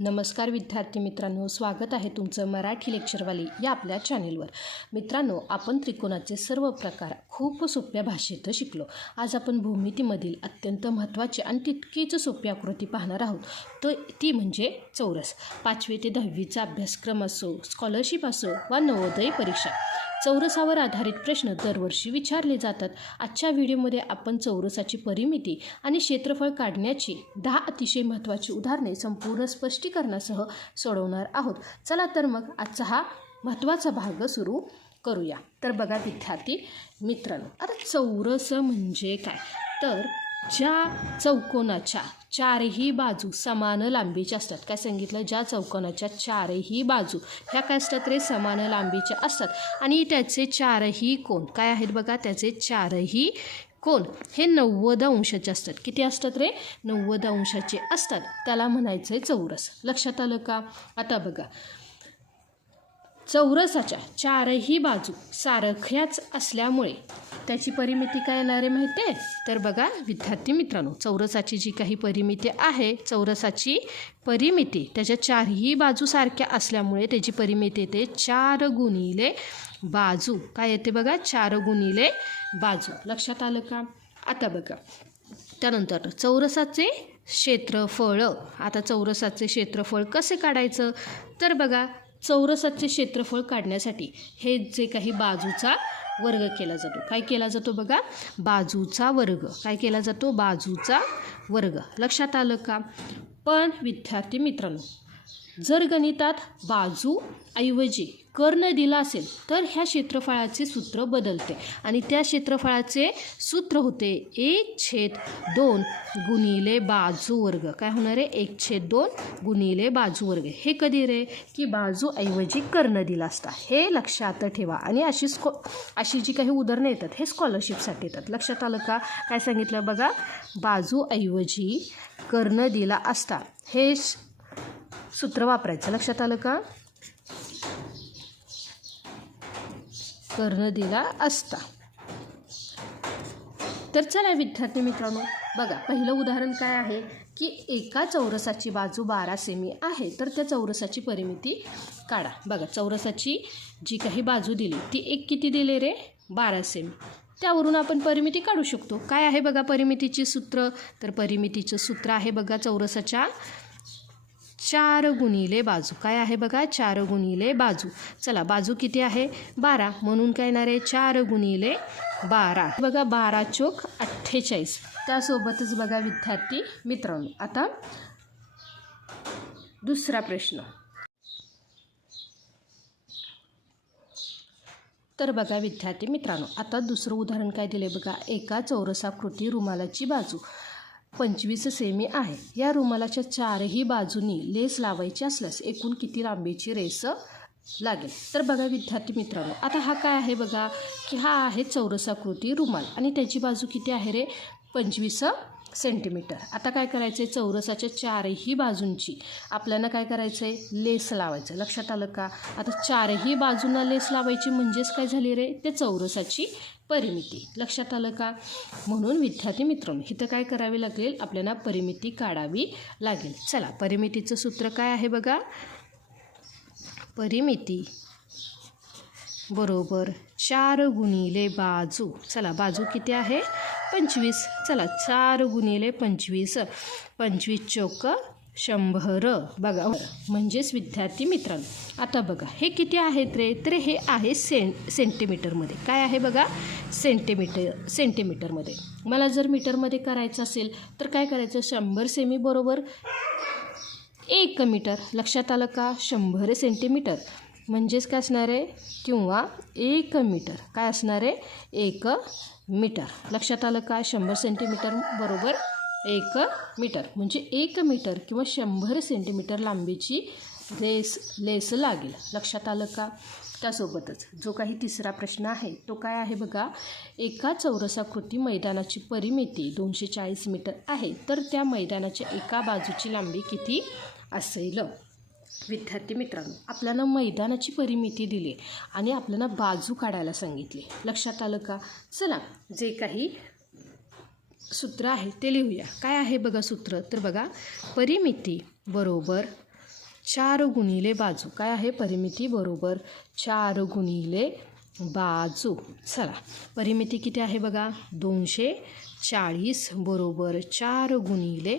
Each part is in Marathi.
नमस्कार विद्यार्थी मित्रांनो, स्वागत आहे तुमचं मराठी लेक्चरवाली या आपल्या चॅनेलवर. मित्रांनो, आपण त्रिकोणाचे सर्व प्रकार खूप सोप्या भाषेत शिकलो. आज आपण भूमितीमधील अत्यंत महत्त्वाची आणि तितकीच सोपी आकृती पाहणार आहोत. तर ती म्हणजे चौरस. 5वी ते 10वीचा अभ्यासक्रम असो, स्कॉलरशिप असो वा नवोदय परीक्षा, चौरसावर आधारित प्रश्न दरवर्षी विचारले जातात. आजच्या व्हिडिओमध्ये आपण चौरसाची परिमिती आणि क्षेत्रफळ काढण्याची 10 अतिशय महत्त्वाची उदाहरणे संपूर्ण स्पष्टीकरणासह सोडवणार आहोत. चला तर मग आजचा हा महत्त्वाचा भाग सुरू करूया. तर बघा विद्यार्थी मित्रांनो, आता चौरस म्हणजे काय? तर ज्या चौकोनाच्या चारही बाजू समान लांबीच्या असतात. काय सांगितलं? ज्या चौकोनाच्या चारही बाजू ह्या काय असतात रे? समान लांबीच्या असतात आणि त्याचे चारही कोन काय आहेत बघा? त्याचे चारही कोन हे 90 अंशाचे असतात. किती असतात रे? 90 अंशाचे असतात. त्याला म्हणायचं आहे चौरस. लक्षात आलं का? आता बघा, चौरसाच्या चारही बाजू सारख्याच असल्यामुळे त्याची परिमिती काय येणार आहे माहिती आहे? तर बघा विद्यार्थी मित्रांनो, चौरसाची जी काही परिमिती आहे, चौरसाची परिमिती त्याच्या चारही बाजू सारख्या असल्यामुळे त्याची परिमिती येते 4 गुणिले बाजू. काय येते बघा? 4 गुणिले बाजू. लक्षात आलं का? आता बघा, त्यानंतर चौरसाचे क्षेत्रफळ. आता चौरसाचे क्षेत्रफळ कसे काढायचं? तर बघा, चौरसाचे क्षेत्रफळ काढण्यासाठी हे जे काही बाजूचा वर्ग केला जातो. काय केला जातो बघा? बाजूचा वर्ग. काय केला जातो? बाजूचा वर्ग. लक्षात आलं का? पण विद्यार्थी मित्रांनो, जर गणितात बाजू ऐवजी कर्ण दिला असेल तर ह्या क्षेत्रफळाचे सूत्र बदलते आणि त्या क्षेत्रफळाचे सूत्र होते 1/2 गुणिले बाजू वर्ग. काय होणार आहे? 1/2 गुणिले बाजू वर्ग. हे कधी रे? की बाजू ऐवजी कर्ण दिला असता. हे लक्षात ठेवा. आणि अशी जी काही उदाहरणं येतात हे स्कॉलरशिपसाठी येतात. लक्षात आलं का? काय सांगितलं बघा? बाजू ऐवजी कर्ण दिला असता. हे सूत्र वापरायचं. लक्षात आलं का? कर्ण दिला असता. तर चला विद्यार्थी मित्रांनो, बघा पहिलं उदाहरण काय आहे की एका चौरसाची बाजू 12 सेमी आहे. तर त्या चौरसाची परिमिती काढा. बघा, चौरसाची जी काही बाजू दिली ती एक किती दिले रे? 12 सेमी. त्यावरून आपण परिमिती काढू शकतो. काय आहे बघा परिमितीचे सूत्र? तर परिमितीचं सूत्र आहे बघा, चौरसाच्या 4 गुणिले बाजू. काय आहे बघा? 4 गुणिले बाजू. चला, बाजू किती आहे? 12. म्हणून काय येणार आहे? 4 गुणिले 12. बघा, 12 चोक 48. त्यासोबतच बघा विद्यार्थी मित्रांनो, आता दुसरा प्रश्न. तर बघा विद्यार्थी मित्रांनो, आता दुसरं उदाहरण काय दिले बघा? एका चौरसाकृती रुमालाची बाजू 25 सेमी आहे. या रुमालाच्या चारही बाजूंनी लेस लावायची असल्यास एकूण किती लांबीची रेस लागेल? तर बघा विद्यार्थी मित्रांनो, आता हा काय आहे बघा की हा आहे चौरसाकृती रुमाल आणि त्याची बाजू किती आहे रे? 25 सेंटीमीटर. आता काय करायचं आहे? चौरसाच्या चारही बाजूंची आपल्याला काय करायचं आहे? लेस लावायचं. लक्षात आलं का? आता चारही बाजूंना लेस लावायची म्हणजेच काय झाली रे? ते चौरसाची परिमिती. लक्षात आलं का? म्हणून विद्यार्थी मित्रांनो, इथं काय करावे लागेल? आपल्याला परिमिती काढावी लागेल. चला, परिमितीचं सूत्र काय आहे बघा? परिमिती बरोबर 4 गुणिले बाजू. चला, बाजू किती आहे? 25. चला, 4 गुणिले 25. 25 चौक 100. बघा, म्हणजेच विद्यार्थी मित्रांनो, आता बघा हे किती आहेत रे? तर हे आहे सेंटीमीटरमध्ये. काय आहे बघा? सेंटीमीटरमध्ये. मला जर मीटरमध्ये करायचं असेल तर काय करायचं? 100 सेमी बरोबर 1 मीटर. लक्षात आलं का? 100 सेंटीमीटर म्हणजेच काय असणार आहे? किंवा 1 मीटर. काय असणार आहे? 1 मीटर. लक्षात आलं का? 100 सेंटीमीटर बरोबर 1 मीटर म्हणजे 1 मीटर किंवा 100 सेंटीमीटर लांबीची लेस लागेल. लक्षात आलं का? त्यासोबतच जो काही तिसरा प्रश्न आहे तो काय आहे बघा? एका चौरसाकृती मैदानाची परिमिती 240 मीटर आहे. तर त्या मैदानाच्या एका बाजूची लांबी किती असेल? विद्यार्थी मित्रांनो, आपल्याला मैदानाची परिमिती दिली आणि आपल्याला बाजू काढायला सांगितली. लक्षात आलं का? चला, जे काही सूत्र आहे ते लिहूया. काय आहे बघा सूत्र? तर बघा, परिमिती बरोबर 4 गुणिले बाजू काय आहे परिमिती बरोबर 4 गुणिले बाजू. चला परिमिती किती आहे बघा 240 बरोबर 4 गुणिले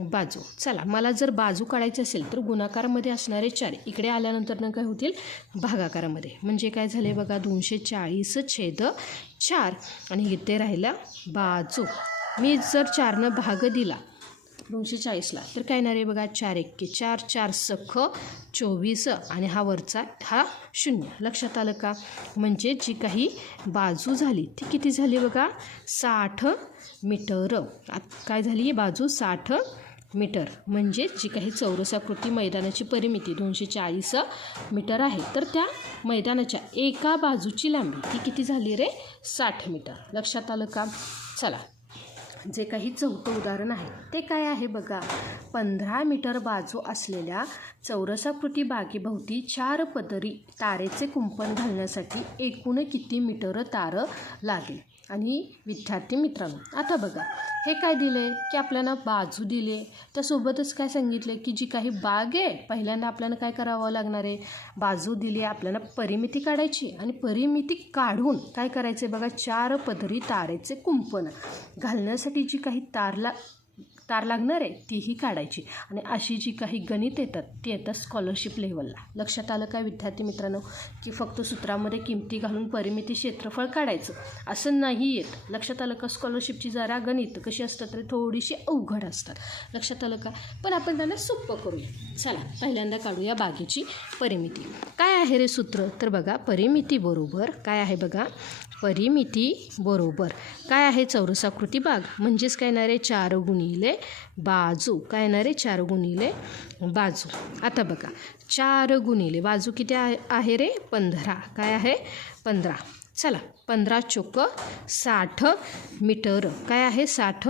बाजू. चला मला जर बाजू काढायची असेल तर गुणाकारामध्ये असणारे 4 इकडे आल्यानंतर काय होतील भागाकारामध्ये. म्हणजे काय झाले बघा 240/4 आणि इथे राहिला बाजू. मी जर 4 भाग दिला 240ला तर काय येणार आहे बघा 4 एक्के 4 4 सख 24 आणि हा वरचा हा 0. लक्षात आलं का. म्हणजे जी काही बाजू झाली ती किती झाली बघा 60 मीटर. काय झाली बाजू 60 मीटर. म्हणजे जी काही चौरसाकृती मैदानाची परिमिती 240 मीटर आहे तर त्या मैदानाच्या एका बाजूची लांबी ती किती झाली रे 60 मीटर. लक्षात आलं का. चला जे काही चौथं उदाहरण आहे ते काय आहे बघा 15 मीटर बाजू असलेल्या चौरसाकृती बागेभोवती 4 पदरी तारेचे कुंपण घालण्यासाठी एकूण किती मीटर तार लागेल. आणि विद्यार्थी मित्रांनो आता बघा हे काय दिले की आपल्याला बाजू दिले त्यासोबतच काय सांगितले की जी काही बाग आहे पहिल्यांदा आपल्याला काय करावं लागणार आहे बाजू दिली आपल्याला परिमिती काढायची आणि परिमिती काढून काय करायचे बघा 4 पदरी तारेचे कुंपण घालण्यासाठी जी काही तार लागणार आहे तीही काढायची. आणि अशी जी काही गणित येतात ती येतात स्कॉलरशिप लेवलला. लक्षात आलं काय विद्यार्थी मित्रांनो की फक्त सूत्रामध्ये किमती घालून परिमिती क्षेत्रफळ काढायचं असं नाही येत. लक्षात आलं का. स्कॉलरशिपची जरा गणित कशी असतात तरी थोडीशी अवघड असतात. लक्षात आलं का. पण आपण त्यांना सोपं करूया. चला पहिल्यांदा काढूया बागेची परिमिती. काय आहे रे सूत्र तर बघा परिमिती बरोबर काय आहे बघा परिमिती बरोबर काय आहे चौरसाकृती बाग म्हणजेच काय येणार आहे 4 गुणिले बाजू. काय येणार आहे 4 गुणिले बाजू. आता बघा 4 गुणिले बाजू किती आहे रे 15. काय आहे 15. चला 15 चोक 60 मीटर. काय आहे 60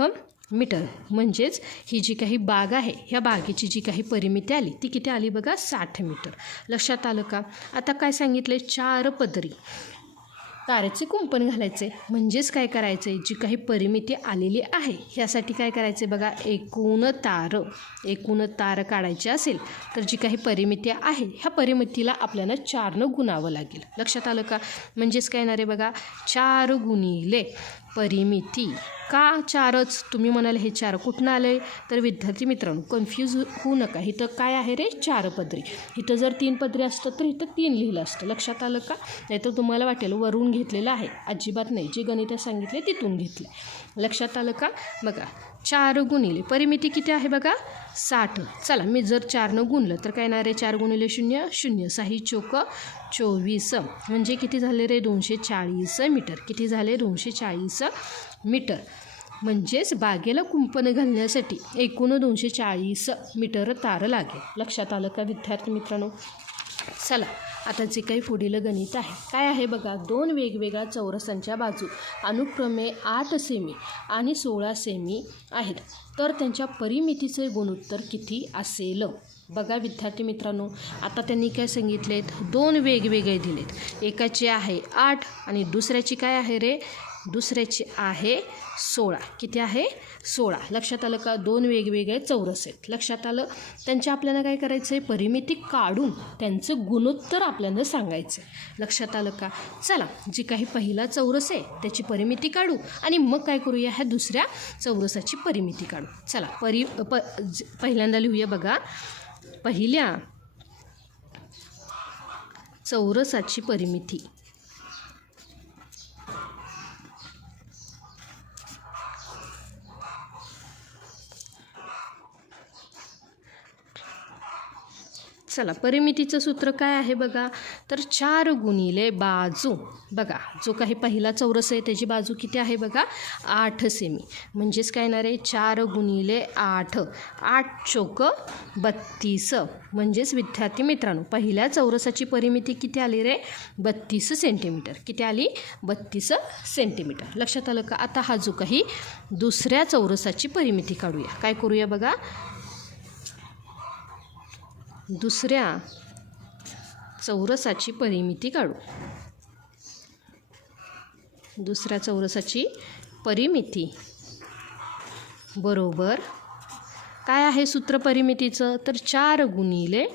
मीटर. म्हणजेच ही जी काही बाग आहे ह्या बागेची जी काही परिमिती आली ती किती आली बघा 60 मीटर. लक्षात आलं का. आता काय सांगितले 4 पदरी तारेचे कुंपण घालायचे म्हणजेच काय करायचे जी काही परिमिती आलेली आहे ह्यासाठी काय करायचे बघा एकूण तार काढायची असेल तर जी काही परिमिती आहे ह्या परिमितीला आपल्याला 4ने गुणावं लागेल. लक्षात आलं का. म्हणजेच काय येणार आहे बघा 4 गुणिले परिमिती. का 4च तुम्ही म्हणाल हे 4 कुठनं आले तर विद्यार्थी मित्रांनो कन्फ्यूज होऊ नका. इथं काय आहे रे 4 पदरी. इथं जर 3 पदरी असतं तर इथं 3 लिहिलं असतं. लक्षात आलं का. नाही तर तुम्हाला वाटेल वरून घेतलेलं आहे. अजिबात नाही. जे गणित सांगितले तिथून घेतले. लक्षात आलं का. बघा 4 गुणिले परिमिती किती आहे बघा 60. चला मी जर 4ने गुणलं तर काय येणार आहे 4 गुणिले 0 0 6 चोक 24 म्हणजे किती झाले रे 240 मीटर. किती झाले 240 मीटर. म्हणजेच बागेला कुंपण घालण्यासाठी एकूण 240 मीटर तार लागेल. लक्षात आलं का विद्यार्थी मित्रांनो. चला आता जे काही पुढील गणित आहे काय आहे बघा 2 वेगवेगळ्या चौरसांच्या बाजू अनुक्रमे 8 सेमी आणि 16 सेमी आहेत तर त्यांच्या परिमितीचे गुणोत्तर किती असेल. बघा विद्यार्थी मित्रांनो आता त्यांनी काय सांगितलेत 2 वेगवेगळे दिलेत. एकाची आहे 8 आणि दुसऱ्याची काय आहे रे दुसऱ्याची आहे 16. किती आहे 16. लक्षात आलं का. 2 वेगवेगळे चौरस आहेत. लक्षात आलं. त्यांच्या आपल्याला काय करायचं आहे परिमिती काढून त्यांचं गुणोत्तर आपल्याला सांगायचं आहे. लक्षात आलं का. चला जी काही पहिला चौरस आहे त्याची परिमिती काढू आणि मग काय करूया ह्या दुसऱ्या चौरसाची परिमिती काढू. चला पहिल्यांदा लिहूया बघा पहिल्या चौरसाची परिमिती. चला परिमितीचं सूत्र काय आहे बघा तर 4 गुणिले बाजू. बघा जो काही पहिला चौरस आहे त्याची बाजू किती आहे बघा 8 सेमी. म्हणजेच काय येणार आहे 4 गुणिले 8 8 चोक 32. म्हणजेच विद्यार्थी मित्रांनो पहिल्या चौरसाची परिमिती किती आली रे 32 सेंटीमीटर. किती आली 32 सेंटीमीटर. लक्षात आलं का. आता हा जो काही दुसऱ्या चौरसाची परिमिती काढूया. काय करूया बघा दुसऱ्या चौरसाची परिमिती काढू. दुसऱ्या चौरसाची परिमिती बरोबर काय आहे सूत्र परिमितीचं? तर 4 गुणिले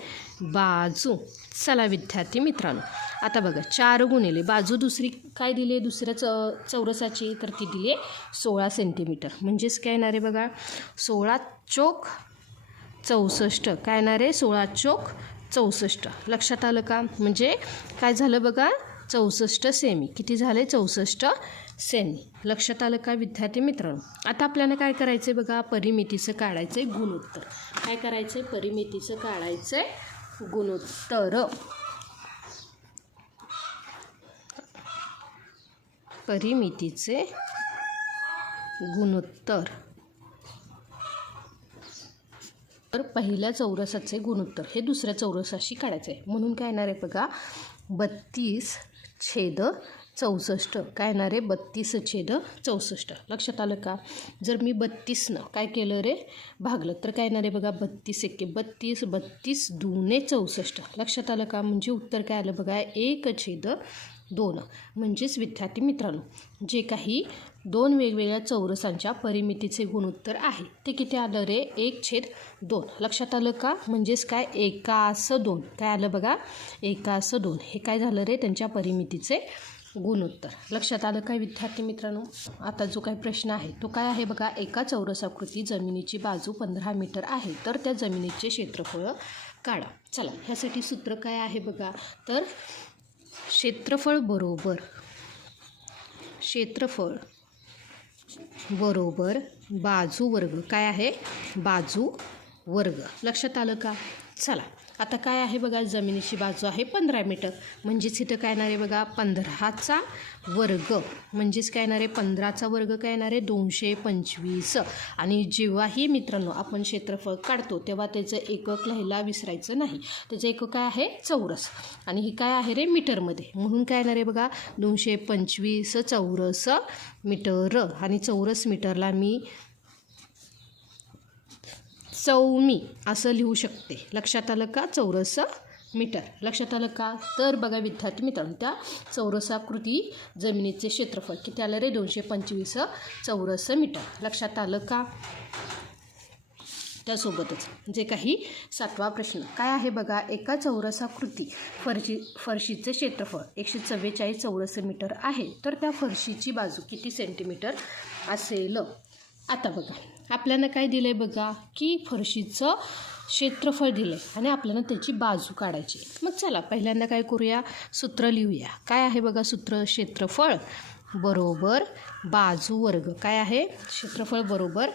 बाजू. चला विद्यार्थी मित्रांनो, आता बघा 4 गुणिले बाजू दुसरी काय दिली आहे दुसऱ्या चौरसाची? तर ती दिली आहे 16 सेंटीमीटर. म्हणजेच काय येणार आहे बघा, 16 चोक 64. काय येणार आहे? 16 चोक 64. लक्षात आलं का? म्हणजे काय झालं बघा, 64 सेमी. किती झाले? 64 सेमी. लक्षात आलं का विद्यार्थी मित्रांनो? आता आपल्याला काय करायचं आहे बघा, परिमितीचं काढायचं आहे गुणोत्तर. काय करायचं आहे? परिमितीचं काढायचं आहे गुणोत्तर. परिमितीचे गुणोत्तर. तर पहिल्या चौरसाचे गुणोत्तर हे दुसऱ्या चौरसाशी काढायचं आहे. म्हणून काय येणार आहे बघा, 32/64. काय येणार आहे? 32/64. लक्षात आलं का? जर मी 32नं काय केलं रे भागलं तर काय येणार आहे बघा, 32 एके 32, 32 दुने 64. लक्षात आलं का? म्हणजे उत्तर काय आलं बघा, 1/2. म्हणजेच विद्यार्थी मित्रांनो, जे काही दोन वेगवेगळ्या चौरसांच्या परिमितीचे गुणोत्तर आहे ते किती आलं रे? 1/2. लक्षात आलं का? म्हणजेच काय, 1/2. काय आलं बघा, 1/2. हे काय झालं रे? त्यांच्या परिमितीचे गुणोत्तर. लक्षात आलं काय विद्यार्थी मित्रांनो? आता जो काही प्रश्न आहे तो काय आहे बघा, एका चौरसाकृती जमिनीची बाजू 15 मीटर आहे, तर त्या जमिनीचे क्षेत्रफळ काढा. चला, ह्यासाठी सूत्र काय आहे बघा, तर क्षेत्रफळ बरोबर बाजू वर्ग. काय आहे? बाजू वर्ग. लक्षात आलं का? चला, आता काय आहे बघा, जमिनीची बाजू आहे 15 मीटर. म्हणजेच इथं काय येणार आहे बघा, 15चा वर्ग. म्हणजेच काय येणार आहे, 15चा वर्ग काय येणार आहे, 225. आणि जेव्हाही मित्रांनो आपण क्षेत्रफळ काढतो तेव्हा त्याचं एकक लिहायला विसरायचं नाही. त्याचं एकक काय आहे? चौरस. आणि ही काय आहे रे? मीटरमध्ये. म्हणून काय येणार आहे बघा, 225 चौरस मीटर. आणि चौरस मीटरला मी चौमी असं लिहू शकते. लक्षात आलं का? चौरस मीटर. लक्षात आलं का? तर बघा विद्यार्थी मित्रांनो, त्या चौरसाकृती जमिनीचे क्षेत्रफळ किती आलं रे? 225 चौरस मीटर. लक्षात आलं का? त्यासोबतच जे काही 7वा प्रश्न काय आहे बघा, एका चौरसाकृती फरशीचे क्षेत्रफळ 144 चौरस मीटर आहे, तर त्या फरशीची बाजू किती सेंटीमीटर असेल? आता बघा, आपल्याला काय दिलं आहे बघा, की फरशीचं क्षेत्रफळ दिलं आहे आणि आपल्याला त्याची बाजू काढायची. मग चला पहिल्यांदा काय करूया, सूत्र लिहूया. काय आहे बघा सूत्र, क्षेत्रफळ बरोबर बाजू वर्ग. काय आहे? क्षेत्रफळ बरोबर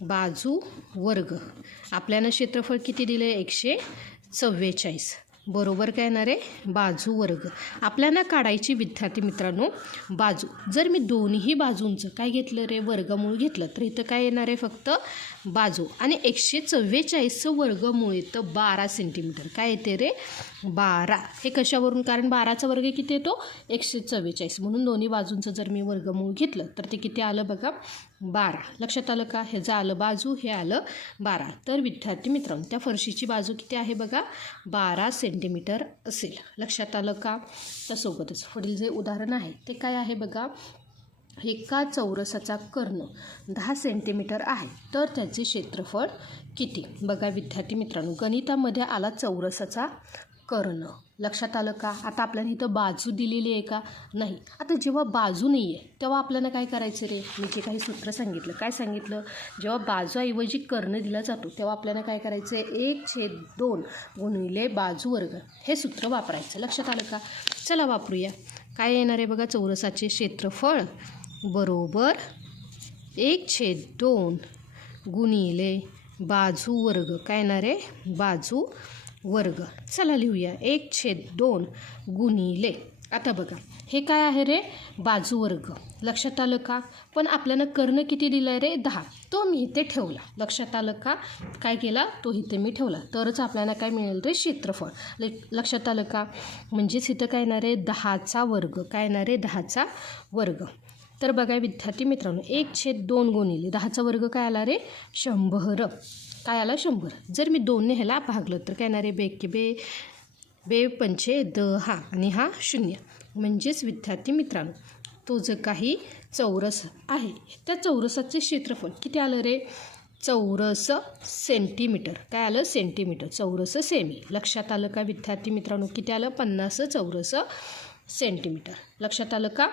बाजू वर्ग. आपल्याला क्षेत्रफळ किती दिलं आहे? 144 बरोबर काय येणार आहे? बाजू वर्ग. आपल्याला काढायची विद्यार्थी मित्रांनो बाजू. जर मी दोन्ही बाजूंचं काय घेतलं रे? वर्गमूळ घेतलं तर इथं काय येणार आहे? फक्त बाजू. आणि 144चं वर्गमूळ येतं 12 सेंटीमीटर. काय येते रे? 12. हे कशावरून? कारण 12चा वर्ग किती येतो? 144. म्हणून दोन्ही बाजूंचं जर मी वर्गमूळ घेतलं तर ते किती आलं बघा? 12. लक्षात आलं का? ह्याचं आलं बाजू, हे आलं 12. तर विद्यार्थी मित्रांनो त्या फरशीची बाजू किती आहे बघा? 12 सेंटीमीटर असेल. लक्षात आलं का? त्यासोबतच पुढील जे उदाहरण आहे ते काय आहे बघा, एका चौरसाचा कर्ण 10 सेंटीमीटर आहे, तर त्याचे क्षेत्रफळ किती? बघा विद्यार्थी मित्रांनो, गणितामध्ये आला चौरसाचा कर्ण. लक्षात आलं का? आता आपल्याला इथं बाजू दिलेली आहे का? नाही. आता जेव्हा बाजू नाही आहे तेव्हा आपल्याला काय करायचं रे? मी जे काही सूत्र सांगितलं, काय सांगितलं? जेव्हा बाजूऐवजी कर्ण दिला जातो तेव्हा आपल्याला काय करायचं आहे? 1/2 गुणिले बाजू वर्ग हे सूत्र वापरायचं. लक्षात आलं का? चला वापरूया. काय येणार आहे बघा, चौरसाचे क्षेत्रफळ बरोबर 1/2 गुणिले बाजू वर्ग. काय येणार आहे? बाजू वर्ग. चला लिहूया 1/2 गुणिले. आता बघा हे काय आहे रे? बाजू वर्ग. लक्षात आलं का? पण आपल्याला कर्ण किती दिला आहे रे? 10. तो मी इथे ठेवला. लक्षात आलं का? काय केला? तो इथे मी ठेवला. तरच आपल्याला काय मिळेल रे? क्षेत्रफळ. लक्षात आलं का? म्हणजेच इथं काय येणार आहे? 10चा वर्ग. काय येणार आहे? 10चा वर्ग. तर बघा विद्यार्थी मित्रांनो 1/2 गुणिले 10चा वर्ग काय आला रे? 100. काय आला? 100. जर मी 2ने ह्याला भागलं तर काय येणार आहे? 2×5 10 आणि हा 0. म्हणजेच विद्यार्थी मित्रांनो तो जो काही चौरस आहे त्या चौरसाचे क्षेत्रफळ किती आलं रे? चौरस सेंटीमीटर. काय आलं? सेंटीमीटर. चौरस सेमी. लक्षात आलं का विद्यार्थी मित्रांनो? किती आलं? 50 चौरस सेंटीमीटर. लक्षात आलं का?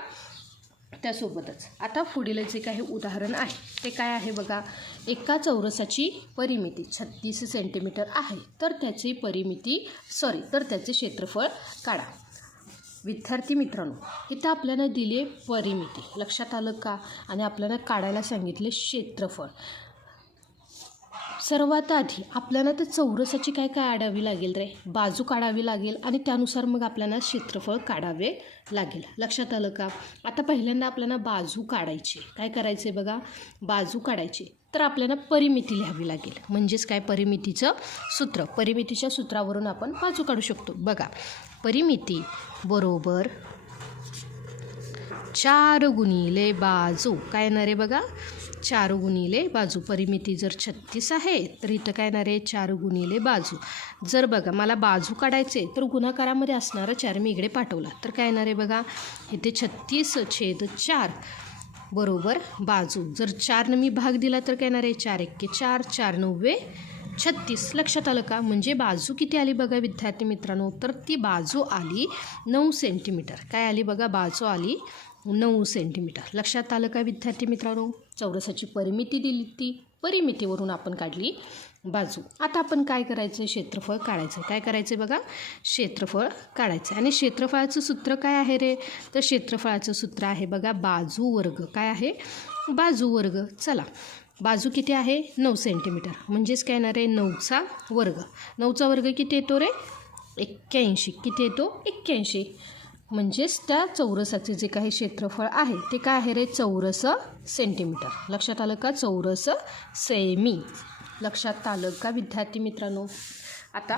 त्यासोबतच आता पुढील जे काही उदाहरण आहे ते काय आहे बघा. एका चौरसाची परिमिती 36 सेंटीमीटर आहे, तर त्याची तर त्याचे क्षेत्रफळ काढा. विद्यार्थी मित्रांनो, इथं आपल्याला दिली आहे परिमिती. लक्षात आलं का? आणि आपल्याला काढायला सांगितले क्षेत्रफळ. सर्वात आधी आपल्याला तर चौरसाची काय काढावी लागेल रे? बाजू काढावी लागेल आणि त्यानुसार मग आपल्याला क्षेत्रफळ काढावे लागेल. लक्षात आलं का? आता पहिल्यांदा आपल्याला बाजू काढायची. काय करायचे बघा? बाजू काढायची तर आपल्याला परिमिती लिहावी लागेल. म्हणजेच काय? परिमितीचं सूत्र. परिमितीच्या सूत्रावरून आपण बाजू काढू शकतो. बघा, परिमिती बरोबर 4 गुणिले बाजू. काय येणार आहे बघा? 4 गुणिले बाजू. परिमिती जर 36 आहे तर इथं काय येणार आहे? 4 गुणिले बाजू. जर बघा मला बाजू काढायचे तर गुणाकारामध्ये असणारा 4 मी इकडे पाठवला तर काय येणार आहे बघा? इथे 36/4 बरोबर बाजू. जर 4ने मी भाग दिला तर काय येणार आहे? 4 × 4, 4 × 9 = 36. लक्षात आलं का? म्हणजे बाजू किती आली बघा विद्यार्थी मित्रांनो? तर ती बाजू आली 9 सेंटीमीटर. काय आली बघा? बाजू आली 9 सेंटीमीटर. लक्षात आलं का विद्यार्थी मित्रांनो? चौरसाची परिमिती दिली, ती परिमितीवरून आपण काढली बाजू. आता आपण काय करायचं? क्षेत्रफळ काढायचं. काय करायचं बघा? क्षेत्रफळ काढायचं. आणि क्षेत्रफळाचं सूत्र काय आहे रे? तर क्षेत्रफळाचं सूत्र आहे बघा बाजू वर्ग. काय आहे? बाजू वर्ग. चला, बाजू किती आहे? 9 सेंटीमीटर. म्हणजेच काय येणार आहे? 9चा वर्ग. 9चा वर्ग किती येतो रे? 81. किती येतो? 81. म्हणजेच त्या चौरसाचे जे काही क्षेत्रफळ आहे ते काय आहे रे? चौरस सेंटीमीटर. लक्षात आलं का? चौरस सेमी. लक्षात आलं का विद्यार्थी मित्रांनो? आता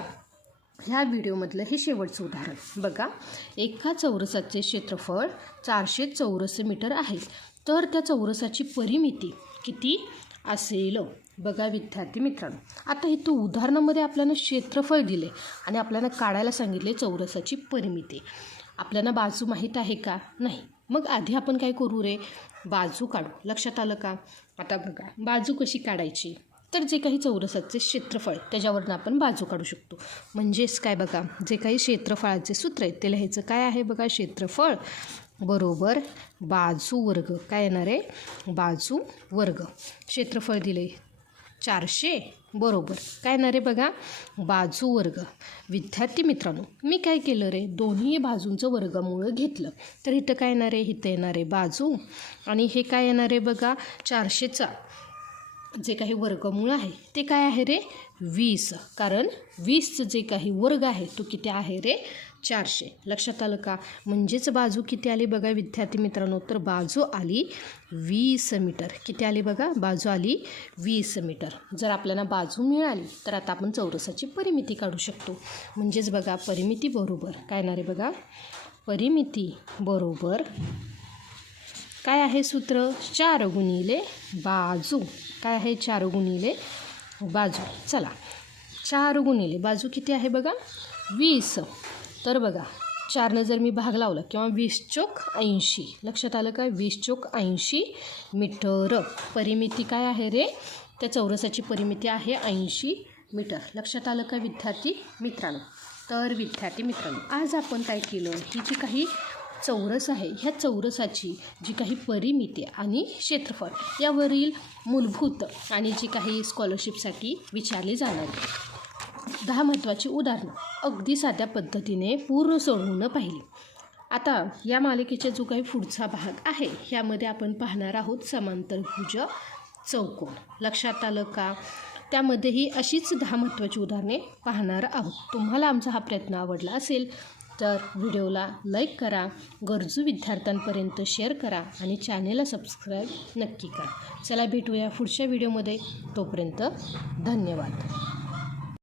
ह्या व्हिडिओमधलं हे शेवटचं उदाहरण बघा. एका चौरसाचे क्षेत्रफळ 400 चौरस मीटर आहे, तर त्या चौरसाची परिमिती किती असेल? बघा विद्यार्थी मित्रांनो, आता इथं उदाहरणामध्ये आपल्याला क्षेत्रफळ दिले आणि आपल्याला काढायला सांगितले चौरसाची परिमिती. आपल्याला बाजू माहीत आहे का? नाही. मग आधी आपण काय करू रे? बाजू काढू. लक्षात आलं का? आता बघा बाजू कशी काढायची? तर जे काही चौरसाचे क्षेत्रफळ त्याच्यावरून आपण बाजू काढू शकतो. म्हणजेच काय बघा, जे काही क्षेत्रफळाचे सूत्र आहे ते लिहायचं. काय आहे बघा? क्षेत्रफळ बरोबर बाजू वर्ग. काय येणार आहे? बाजू वर्ग. क्षेत्रफळ दिले 400 बरोबर काय येणार आहे बघा? बाजू वर्ग. विद्यार्थी मित्रांनो, मी काय केलं रे? दोन्ही बाजूंचं वर्गमूळ घेतलं तर इथं काय येणार आहे? इथं येणार आहे बाजू आणि हे काय येणार आहे बघा? 400चा जे काही वर्गमूळ आहे ते काय आहे रे? 20. कारण 20चं जे काही वर्ग आहे तो किती आहे रे? 400. लक्षात आलं का? म्हणजेच बाजू किती आली बघा विद्यार्थी मित्रांनो? तर बाजू आली 20 मीटर. किती आली बघा? बाजू आली 20 मीटर. जर आपल्याला बाजू मिळाली तर आता आपण चौरसाची परिमिती काढू शकतो. म्हणजेच बघा परिमिती बरोबर काय येणार आहे बघा? परिमिती बरोबर काय आहे सूत्र? 4 गुणिले बाजू. काय आहे? 4 गुणिले बाजू. चला, 4 गुणिले बाजू किती आहे बघा? 20. तर बघा 4ने जर मी भाग लावला किंवा 20 चोक 80. लक्षात आलं का? 20 चोक 80 मीटर. परिमिती काय आहे रे? त्या चौरसाची परिमिती आहे 80 मीटर. लक्षात आलं का विद्यार्थी मित्रांनो? तर विद्यार्थी मित्रांनो, आज आपण काय केलं? ही जी काही चौरस आहे ह्या चौरसाची जी काही परिमिती आणि क्षेत्रफळ यावरील मूलभूत आणि जी काही स्कॉलरशिपसाठी विचारली जाणारी 10 महत्त्वाची उदाहरणं अगदी साध्या पद्धतीने पूर्ण सोडवून पाहिली. आता या मालिकेचा जो काही पुढचा भाग आहे ह्यामध्ये आपण पाहणार आहोत समांतरभुज चौकोन. लक्षात आलं का? त्यामध्येही अशीच 10 महत्त्वाची उदाहरणे पाहणार आहोत. तुम्हाला आमचा हा प्रयत्न आवडला असेल तर व्हिडिओला लाईक करा, गरजू विद्यार्थ्यांपर्यंत शेअर करा आणि चॅनेलला सबस्क्राईब नक्की करा. चला भेटूया पुढच्या व्हिडिओमध्ये. तोपर्यंत धन्यवाद.